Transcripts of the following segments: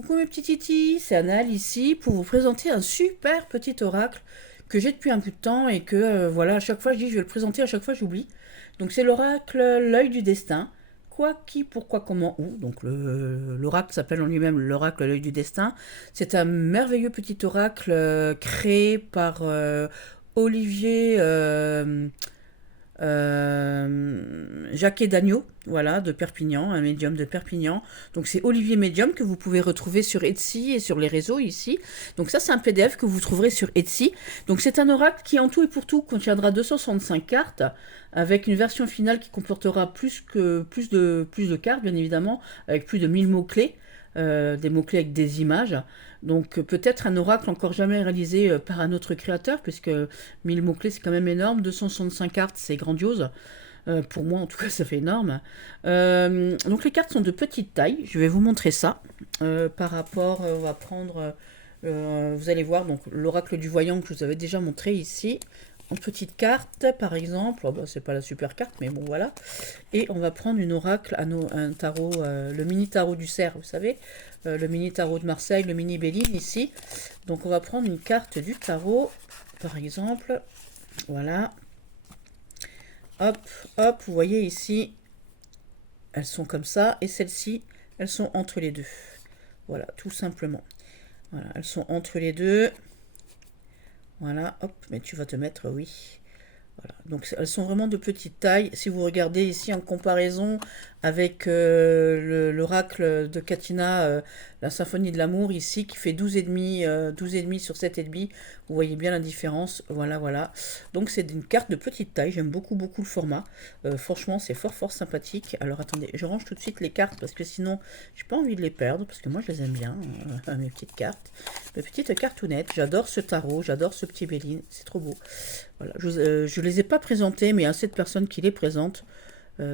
Coucou mes petits titis, c'est Annelle ici pour vous présenter un super petit oracle que j'ai depuis un bout de temps et que voilà, à chaque fois je dis je vais le présenter, à chaque fois j'oublie. Donc c'est l'oracle L'œil du destin. Quoi, qui, pourquoi, comment, où. Donc l'oracle s'appelle en lui-même l'oracle L'œil du destin. C'est un merveilleux petit oracle créé par Olivier Jacquet Dagneau, voilà, de Perpignan, un médium de Perpignan. Donc c'est Olivier Médium que vous pouvez retrouver sur Etsy et sur les réseaux ici. Donc ça c'est un PDF que vous trouverez sur Etsy. Donc c'est un oracle qui en tout et pour tout contiendra 265 cartes avec une version finale qui comportera plus de cartes bien évidemment, avec plus de 1000 mots-clés. Des mots-clés avec des images. Donc peut-être un oracle encore jamais réalisé par un autre créateur, puisque 1000 mots-clés c'est quand même énorme, 265 cartes c'est grandiose. Pour moi en tout cas ça fait énorme. Donc les cartes sont de petite taille, je vais vous montrer ça. Par rapport, on va prendre, vous allez voir, donc l'oracle du voyant que je vous avais déjà montré ici. En petite carte, par exemple, oh, bah, c'est pas la super carte, mais bon voilà. Et on va prendre une oracle, un tarot, le mini tarot du cerf, vous savez, le mini tarot de Marseille, le mini Béline ici. Donc on va prendre une carte du tarot, par exemple, voilà. Hop, hop, vous voyez ici, elles sont comme ça, et celles-ci, elles sont entre les deux. Voilà, tout simplement. Voilà, elles sont entre les deux. Voilà, hop, mais tu vas te mettre, oui. Voilà. Donc elles sont vraiment de petite taille. Si vous regardez ici en comparaison avec l'oracle de Katina, la symphonie de l'amour ici, qui fait 12,5, 12,5 sur 7,5, vous voyez bien la différence. Voilà, voilà. Donc c'est une carte de petite taille. J'aime beaucoup, beaucoup le format. Franchement, c'est fort, fort sympathique. Alors attendez, je range tout de suite les cartes parce que sinon, j'ai pas envie de les perdre parce que moi, je les aime bien, mes petites cartes. Mes petites cartounettes. J'adore ce tarot, j'adore ce petit Béline. C'est trop beau. Voilà, je les ai pas présentés, mais il y a assez de personnes qui les présentent.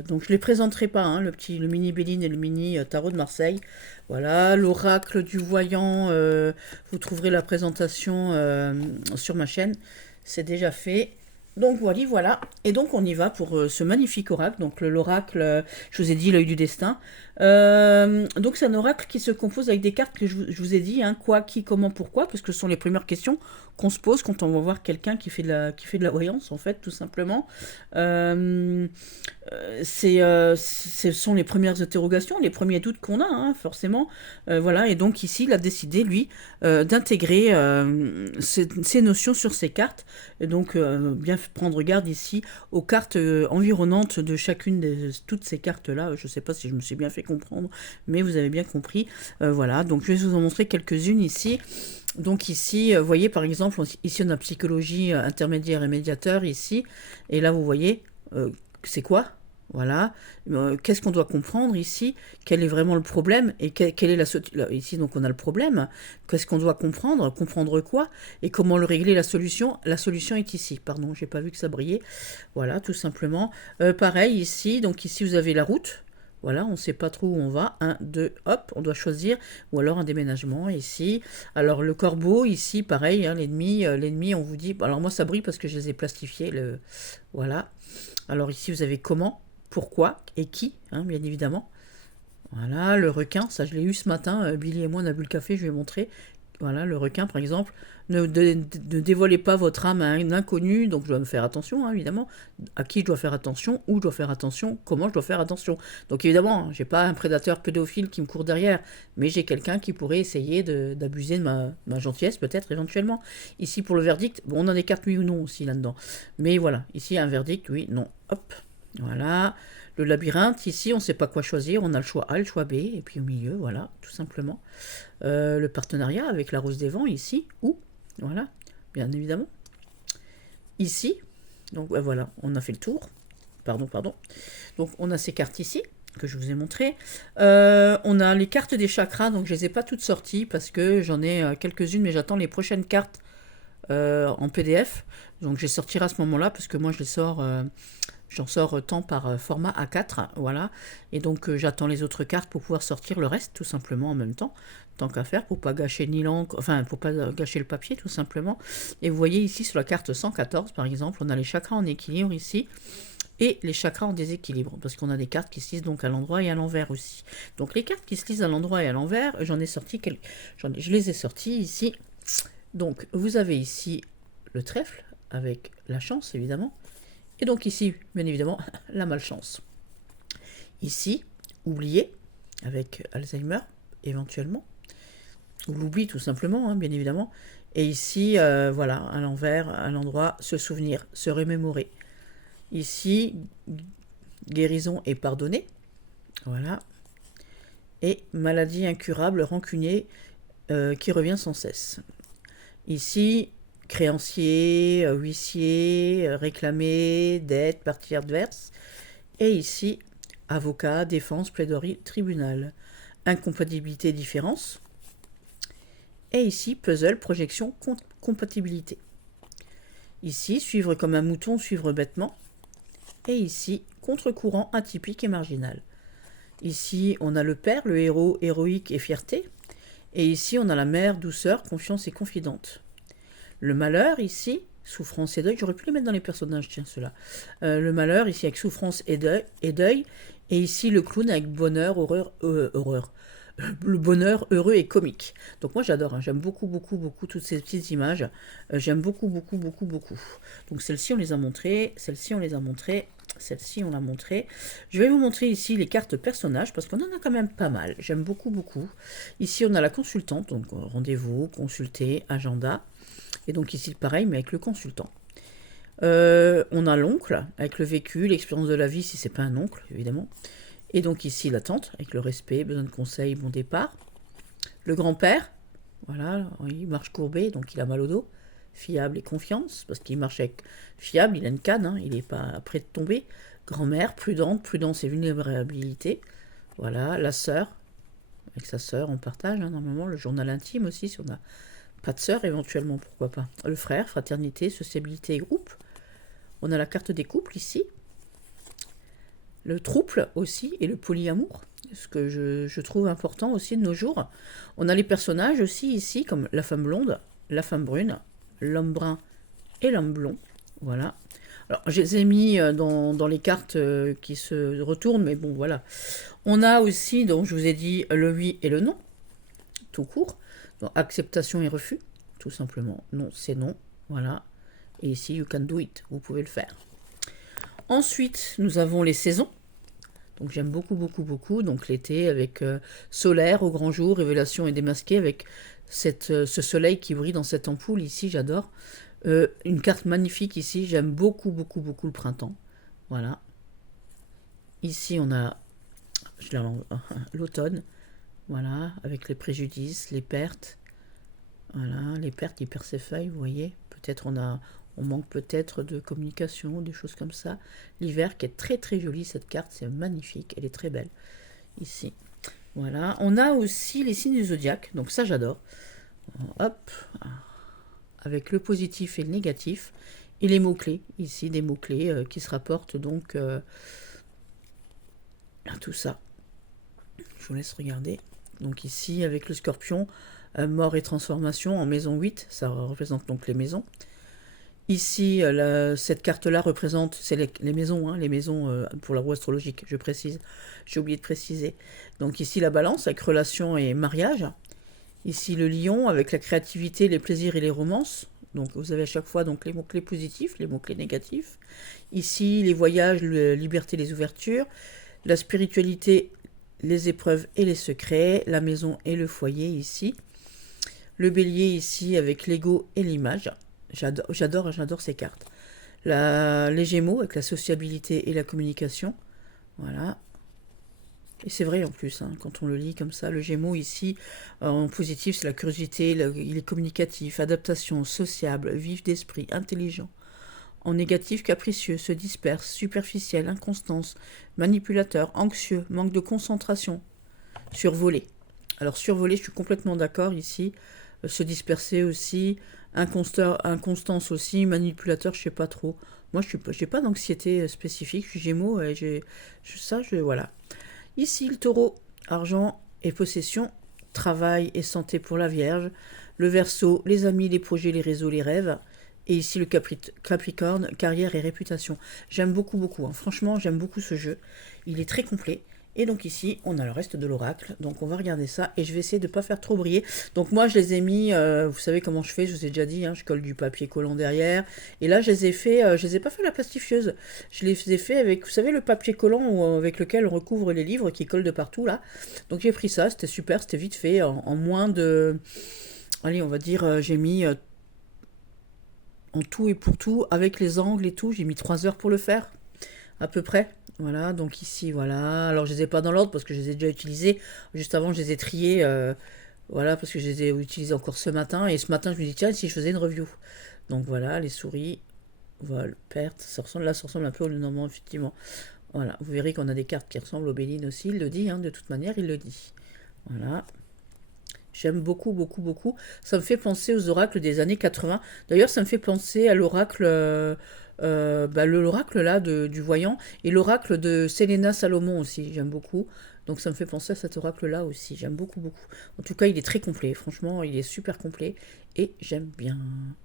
Donc je les présenterai pas, hein, le mini Béline et le mini tarot de Marseille. Voilà, l'oracle du voyant, vous trouverez la présentation sur ma chaîne. C'est déjà fait. Donc voilà, voilà. Et donc on y va pour ce magnifique oracle. Donc l'oracle, je vous ai dit, l'œil du destin. Donc c'est un oracle qui se compose avec des cartes que je vous ai dit, hein, quoi, qui, comment, pourquoi, parce que ce sont les premières questions qu'on se pose quand on va voir quelqu'un qui fait de la voyance, en fait, tout simplement. Ce sont les premières interrogations, les premiers doutes qu'on a, hein, forcément. Voilà, et donc ici, il a décidé, lui, d'intégrer ces notions sur ses cartes. Et donc, bien prendre garde ici aux cartes environnantes de chacune de toutes ces cartes-là. Je ne sais pas si je me suis bien fait comprendre, mais vous avez bien compris. Voilà, donc je vais vous en montrer quelques-unes ici. Donc ici, vous voyez par exemple, ici on a psychologie intermédiaire et médiateur ici. Et là, vous voyez, c'est quoi? Voilà. Qu'est-ce qu'on doit comprendre ici? Quel est vraiment le problème? Et quelle est ici, donc on a le problème. Qu'est-ce qu'on doit comprendre? Comprendre quoi? Et comment le régler, la solution? La solution est ici. Pardon, j'ai pas vu que ça brillait. Voilà, tout simplement. Pareil ici, donc ici vous avez la route. Voilà, on ne sait pas trop où on va. 1, 2, hop, on doit choisir. Ou alors un déménagement ici. Alors le corbeau ici, pareil, hein, l'ennemi, on vous dit... Alors moi ça brille parce que je les ai plastifiés. Voilà. Alors ici vous avez comment, pourquoi et qui, hein, bien évidemment. Voilà, le requin, ça je l'ai eu ce matin. Billy et moi on a bu le café, je lui ai montré. Voilà, le requin par exemple. Ne dévoilez pas votre âme à un inconnu, donc je dois me faire attention, hein, évidemment. À qui je dois faire attention, où je dois faire attention, comment je dois faire attention. Donc évidemment, j'ai pas un prédateur pédophile qui me court derrière, mais j'ai quelqu'un qui pourrait essayer d'abuser de ma gentillesse, peut-être, éventuellement. Ici, pour le verdict, bon, on en écarte oui ou non aussi là-dedans. Mais voilà, ici, un verdict, oui, non, hop, voilà. Le labyrinthe, ici, on ne sait pas quoi choisir. On a le choix A, le choix B, et puis au milieu, voilà, tout simplement. Le partenariat avec la Rose des Vents, ici, où, voilà, bien évidemment. Ici, donc voilà, on a fait le tour. Pardon, pardon. Donc on a ces cartes ici, que je vous ai montrées. On a les cartes des chakras, donc je ne les ai pas toutes sorties, parce que j'en ai quelques-unes, mais j'attends les prochaines cartes en PDF. Donc je les sortirai à ce moment-là, parce que moi je les sors... J'en sors tant par format A4, voilà. Et donc j'attends les autres cartes pour pouvoir sortir le reste, tout simplement en même temps, tant qu'à faire, pour pas gâcher ni l'encre, enfin pour pas gâcher le papier, tout simplement. Et vous voyez ici sur la carte 114, par exemple, on a les chakras en équilibre ici. et les chakras en déséquilibre, parce qu'on a des cartes qui se lisent donc à l'endroit et à l'envers aussi. Donc les cartes qui se lisent à l'endroit et à l'envers, je les ai sorties ici. Donc vous avez ici le trèfle, avec la chance évidemment, et donc ici, bien évidemment, la malchance. Ici, oublier, avec Alzheimer, éventuellement, ou l'oubli tout simplement, hein, bien évidemment. Et ici, voilà, à l'envers, à l'endroit, se souvenir, se remémorer. Ici, guérison et pardonner, voilà. Et maladie incurable, rancunier, qui revient sans cesse. Ici, créancier, huissier, réclamer, dette, partie adverse. Et ici, avocat, défense, plaidoirie, tribunal. Incompatibilité, différence. Et ici, puzzle, projection, compatibilité. Ici, suivre comme un mouton, suivre bêtement. Et ici, contre-courant, atypique et marginal. Ici, on a le père, le héros, héroïque et fierté. Et ici, on a la mère, douceur, confiance et confidente. Le malheur, ici, souffrance et deuil. J'aurais pu les mettre dans les personnages, tiens, ceux-là. Le malheur, ici, avec souffrance et deuil. Et ici, le clown avec bonheur, horreur. Le bonheur heureux et comique. Donc moi j'adore, hein. J'aime beaucoup, beaucoup, beaucoup toutes ces petites images. J'aime beaucoup, beaucoup, beaucoup, beaucoup. Donc celle-ci on les a montrées, celle-ci on les a montrées, celle-ci on l'a montrée. Je vais vous montrer ici les cartes personnages parce qu'on en a quand même pas mal. J'aime beaucoup, beaucoup. Ici on a la consultante, donc rendez-vous, consulter, agenda. Et donc ici pareil mais avec le consultant. On a l'oncle avec le vécu, l'expérience de la vie si c'est pas un oncle évidemment. Et donc ici la tante, avec le respect, besoin de conseils, bon départ. Le grand-père, voilà, il marche courbé, donc il a mal au dos. Fiable et confiance, parce qu'il marche avec fiable, il a une canne, hein, il n'est pas prêt de tomber. Grand-mère, prudente, prudence et vulnérabilité. Voilà, la sœur, avec sa sœur, on partage, hein, normalement. Le journal intime aussi, si on n'a pas de sœur, éventuellement, pourquoi pas. Le frère, fraternité, sociabilité et groupe. On a la carte des couples ici. Le trouble aussi et le polyamour, ce que je trouve important aussi de nos jours. On a les personnages aussi ici, comme la femme blonde, la femme brune, l'homme brun et l'homme blond. Voilà. Alors, je les ai mis dans les cartes qui se retournent, mais bon, voilà. On a aussi, donc je vous ai dit, le oui et le non, tout court. Donc, acceptation et refus, tout simplement. Non, c'est non. Voilà. Et ici, you can do it. Vous pouvez le faire. Ensuite, nous avons les saisons. Donc j'aime beaucoup, beaucoup, beaucoup. Donc l'été avec solaire au grand jour, révélation et démasqué avec ce soleil qui brille dans cette ampoule ici, j'adore. Une carte magnifique ici, j'aime beaucoup, beaucoup, beaucoup le printemps. Voilà. Ici on a l'automne. Voilà, avec les préjudices, les pertes. Voilà, les pertes, il perd ses feuilles, vous voyez. Peut-être on manque peut-être de communication, des choses comme ça. L'hiver qui est très très jolie cette carte, c'est magnifique, elle est très belle. Ici, voilà. On a aussi les signes du zodiaque, donc ça j'adore. Hop, avec le positif et le négatif. Et les mots-clés, ici des mots-clés qui se rapportent donc à tout ça. Je vous laisse regarder. Donc ici avec le scorpion, mort et transformation en maison 8, ça représente donc les maisons. Ici, cette carte-là représente, c'est les maisons, hein, les maisons pour la roue astrologique, je précise, j'ai oublié de préciser. Donc ici, la balance avec relation et mariage. Ici, le lion avec la créativité, les plaisirs et les romances. Donc vous avez à chaque fois donc, les mots-clés positifs, les mots-clés négatifs. Ici, les voyages, la liberté, les ouvertures. La spiritualité, les épreuves et les secrets. La maison et le foyer ici. Le bélier ici avec l'ego et l'image. J'adore ces cartes. Les Gémeaux avec la sociabilité et la communication. Voilà. Et c'est vrai en plus, hein, quand on le lit comme ça. Le Gémeaux ici, en positif, c'est la curiosité, il est communicatif, adaptation, sociable, vif d'esprit, intelligent. En négatif, capricieux, se disperse, superficiel, inconstance, manipulateur, anxieux, manque de concentration, survolé. Alors survolé, je suis complètement d'accord ici. Se disperser aussi, inconstance aussi, manipulateur, je sais pas trop. Moi, je n'ai pas d'anxiété spécifique, je suis Gémeaux et voilà. Ici, le taureau, argent et possession, travail et santé pour la Vierge. Le Verseau, les amis, les projets, les réseaux, les rêves. Et ici, le Capricorne, carrière et réputation. J'aime beaucoup, beaucoup. Hein. Franchement, j'aime beaucoup ce jeu. Il est très complet. Et donc ici, on a le reste de l'oracle. Donc on va regarder ça. Et je vais essayer de ne pas faire trop briller. Donc moi, je les ai mis, vous savez comment je fais, je vous ai déjà dit, hein, je colle du papier collant derrière. Et là, je les ai fait, je les ai pas fait à la plastifieuse. Je les ai fait avec, vous savez, le papier collant avec lequel on recouvre les livres qui colle de partout là. Donc j'ai pris ça, c'était super, c'était vite fait. En moins de... Allez, on va dire, j'ai mis... en tout et pour tout, avec les angles et tout, j'ai mis 3 heures pour le faire, à peu près. Voilà, donc ici, voilà. Alors, je les ai pas dans l'ordre parce que je les ai déjà utilisés. Juste avant, je les ai triés, voilà, parce que je les ai utilisés encore ce matin. Et ce matin, je me dis, tiens, si je faisais une review. Donc voilà, les souris, vol, perte, ça ressemble un peu au Lenormand, effectivement. Voilà, vous verrez qu'on a des cartes qui ressemblent au Béline aussi, il le dit, hein, de toute manière, il le dit. Voilà. J'aime beaucoup, beaucoup, beaucoup. Ça me fait penser aux oracles des années 80. D'ailleurs, ça me fait penser à l'oracle, l'oracle là du voyant et l'oracle de Selena Salomon aussi. J'aime beaucoup. Donc ça me fait penser à cet oracle là aussi. J'aime beaucoup, beaucoup. En tout cas, il est très complet. Franchement, il est super complet et j'aime bien.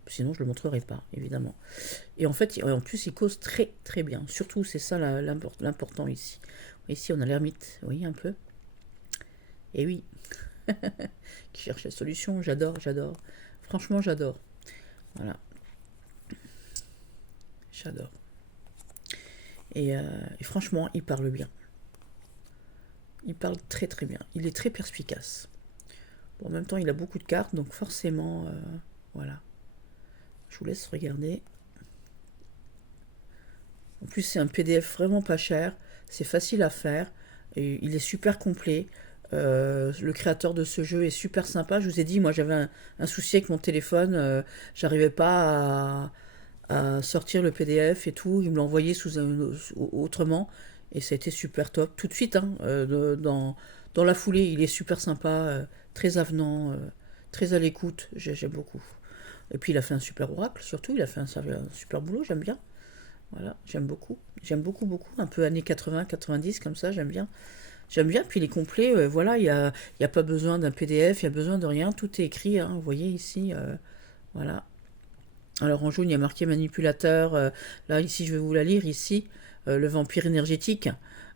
Sinon, je le montrerai pas, évidemment. Et en fait, en plus, il cause très, très bien. Surtout, c'est ça l'important ici. Ici, on a l'ermite, vous voyez un peu. Et oui. Qui cherche la solution, j'adore, j'adore. Franchement, j'adore. Voilà. J'adore. Et franchement, il parle bien. Il parle très très bien. Il est très perspicace. Bon, en même temps, il a beaucoup de cartes, donc forcément, voilà. Je vous laisse regarder. En plus, c'est un PDF vraiment pas cher. C'est facile à faire. Et il est super complet. Le créateur de ce jeu est super sympa. Je vous ai dit, moi j'avais un souci avec mon téléphone. J'arrivais pas à sortir le PDF et tout. Il me l'a envoyé autrement. Et ça a été super top. Tout de suite, hein, dans la foulée, il est super sympa, très avenant, très à l'écoute. J'aime beaucoup. Et puis il a fait un super oracle, surtout. Il a fait un super boulot, j'aime bien. Voilà, j'aime beaucoup. J'aime beaucoup, beaucoup. Un peu années 80, 90, comme ça, j'aime bien. J'aime bien, puis il est complet, voilà, y a pas besoin d'un PDF, il y a besoin de rien, tout est écrit, hein, vous voyez ici, voilà. Alors en jaune, il y a marqué manipulateur, là ici je vais vous la lire, ici, le vampire énergétique,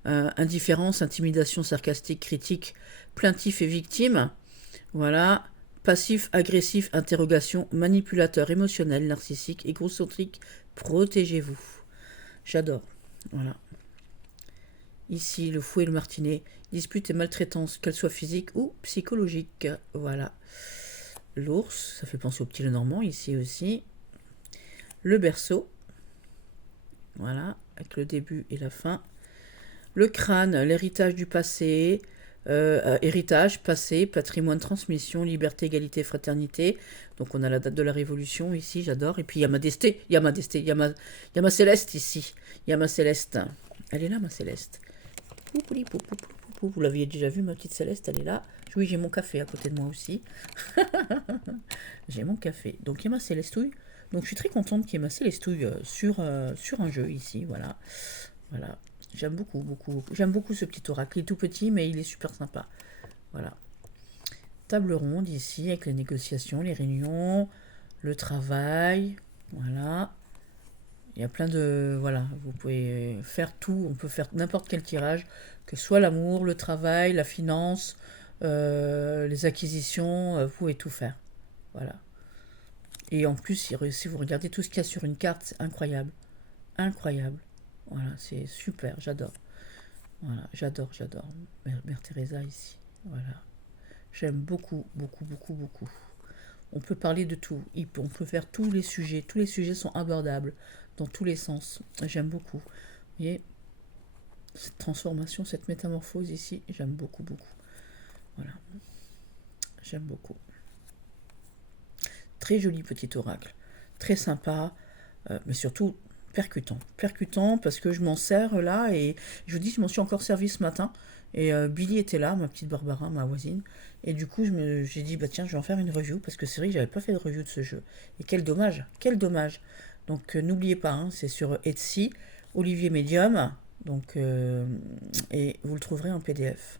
indifférence, intimidation sarcastique, critique, plaintif et victime, voilà, passif, agressif, interrogation, manipulateur émotionnel, narcissique, égocentrique, protégez-vous. J'adore, voilà. Ici, le fouet et le martinet, dispute et maltraitance, qu'elle soit physique ou psychologique. Voilà. L'ours, ça fait penser au petit Lenormand, ici aussi. Le berceau, voilà, avec le début et la fin. Le crâne, l'héritage du passé, héritage, passé, patrimoine, transmission, liberté, égalité, fraternité. Donc on a la date de la Révolution ici, j'adore. Et puis il y a ma Desté, il y a ma Céleste ici. Il y a ma Céleste. Elle est là, ma Céleste. Vous l'aviez déjà vu, ma petite Céleste, elle est là. Oui, j'ai mon café à côté de moi aussi. J'ai mon café. Donc, il y a ma Célestouille. Donc, je suis très contente qu'il y ait ma Célestouille sur un jeu ici. Voilà. Voilà. J'aime beaucoup, beaucoup. J'aime beaucoup ce petit oracle. Il est tout petit, mais il est super sympa. Voilà. Table ronde ici, avec les négociations, les réunions, le travail. Voilà. Il y a plein de... Voilà, vous pouvez faire tout, on peut faire n'importe quel tirage, que ce soit l'amour, le travail, la finance, les acquisitions, vous pouvez tout faire. Voilà. Et en plus, si vous regardez tout ce qu'il y a sur une carte, c'est incroyable. Incroyable. Voilà, c'est super, j'adore. Voilà, j'adore. Mère Teresa ici. Voilà. J'aime beaucoup, beaucoup, beaucoup, beaucoup. On peut parler de tout. On peut faire tous les sujets. Tous les sujets sont abordables dans tous les sens. J'aime beaucoup. Vous voyez, cette transformation, cette métamorphose ici, j'aime beaucoup, beaucoup. Voilà. J'aime beaucoup. Très joli petit oracle. Très sympa, mais surtout percutant. Percutant parce que je m'en sers là et je vous dis, je m'en suis encore servi ce matin. Et Billy était là, ma petite Barbara, ma voisine. Et du coup, j'ai dit, bah tiens, je vais en faire une review parce que c'est vrai que j'avais pas fait de review de ce jeu. Et quel dommage, quel dommage. Donc n'oubliez pas, hein, c'est sur Etsy, Olivier Medium. Donc, et vous le trouverez en PDF.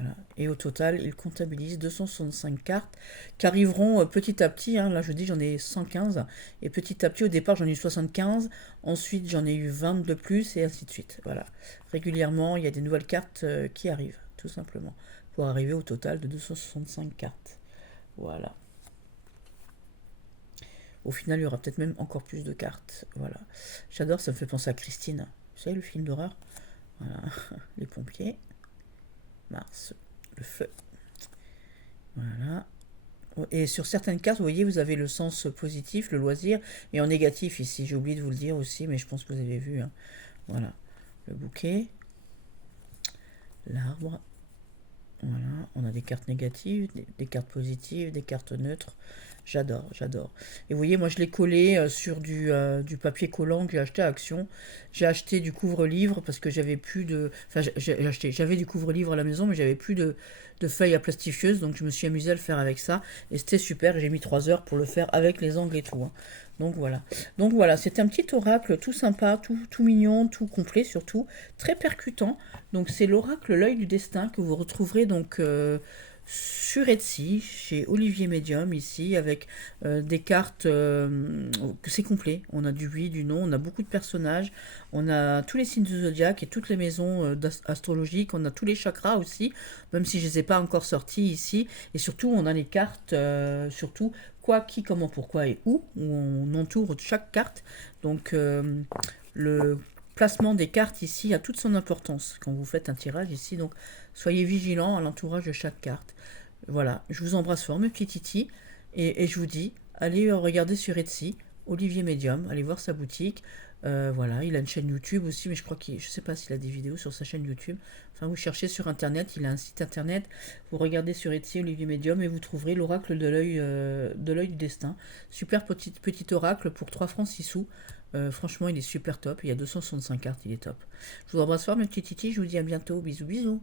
Voilà. Et au total, il comptabilise 265 cartes qui arriveront petit à petit. Hein. Là, je dis, j'en ai 115. Et petit à petit, au départ, j'en ai eu 75. Ensuite, j'en ai eu 20 de plus et ainsi de suite. Voilà. Régulièrement, il y a des nouvelles cartes qui arrivent, tout simplement. Pour arriver au total de 265 cartes. Voilà. Au final, il y aura peut-être même encore plus de cartes. Voilà. J'adore, ça me fait penser à Christine. Vous savez, le film d'horreur. Voilà. Les pompiers. Mars. Le feu. Voilà. Et sur certaines cartes, vous voyez, vous avez le sens positif, le loisir, et en négatif ici. J'ai oublié de vous le dire aussi, mais je pense que vous avez vu. Hein. Voilà. Le bouquet. L'arbre. Voilà, on a des cartes négatives, des cartes positives, des cartes neutres. J'adore, j'adore. Et vous voyez, moi je l'ai collé sur du papier collant que j'ai acheté à Action. J'ai acheté du couvre-livre parce que j'avais plus de... Enfin, j'avais du couvre-livre à la maison, mais j'avais plus de feuilles à plastifieuses, donc je me suis amusée à le faire avec ça. Et c'était super, j'ai mis 3 heures pour le faire avec les angles et tout. Hein. Donc voilà. Donc voilà, c'est un petit oracle tout sympa, tout mignon, tout complet surtout, très percutant. Donc c'est l'oracle L'œil du destin que vous retrouverez donc sur Etsy, chez Olivier Medium ici, avec des cartes, que c'est complet. On a du oui, du non, on a beaucoup de personnages, on a tous les signes du zodiaque et toutes les maisons astrologiques, on a tous les chakras aussi, même si je ne les ai pas encore sortis ici. Et surtout, on a les cartes, surtout quoi, qui, comment, pourquoi et où on entoure chaque carte. Donc le placement des cartes ici a toute son importance quand vous faites un tirage ici. Donc soyez vigilants à l'entourage de chaque carte. Voilà, je vous embrasse fort mes petits titis et je vous dis, allez regarder sur Etsy, Olivier Medium, allez voir sa boutique. Voilà, il a une chaîne YouTube aussi, mais je crois je sais pas s'il a des vidéos sur sa chaîne YouTube. Enfin, vous cherchez sur internet, il a un site internet, vous regardez sur Etsy Olivier Medium et vous trouverez l'oracle de l'œil du destin. Super petit oracle pour 3 francs 6 sous. Franchement, il est super top. Il y a 265 cartes, il est top. Je vous embrasse fort mes petits titis, je vous dis à bientôt. Bisous, bisous.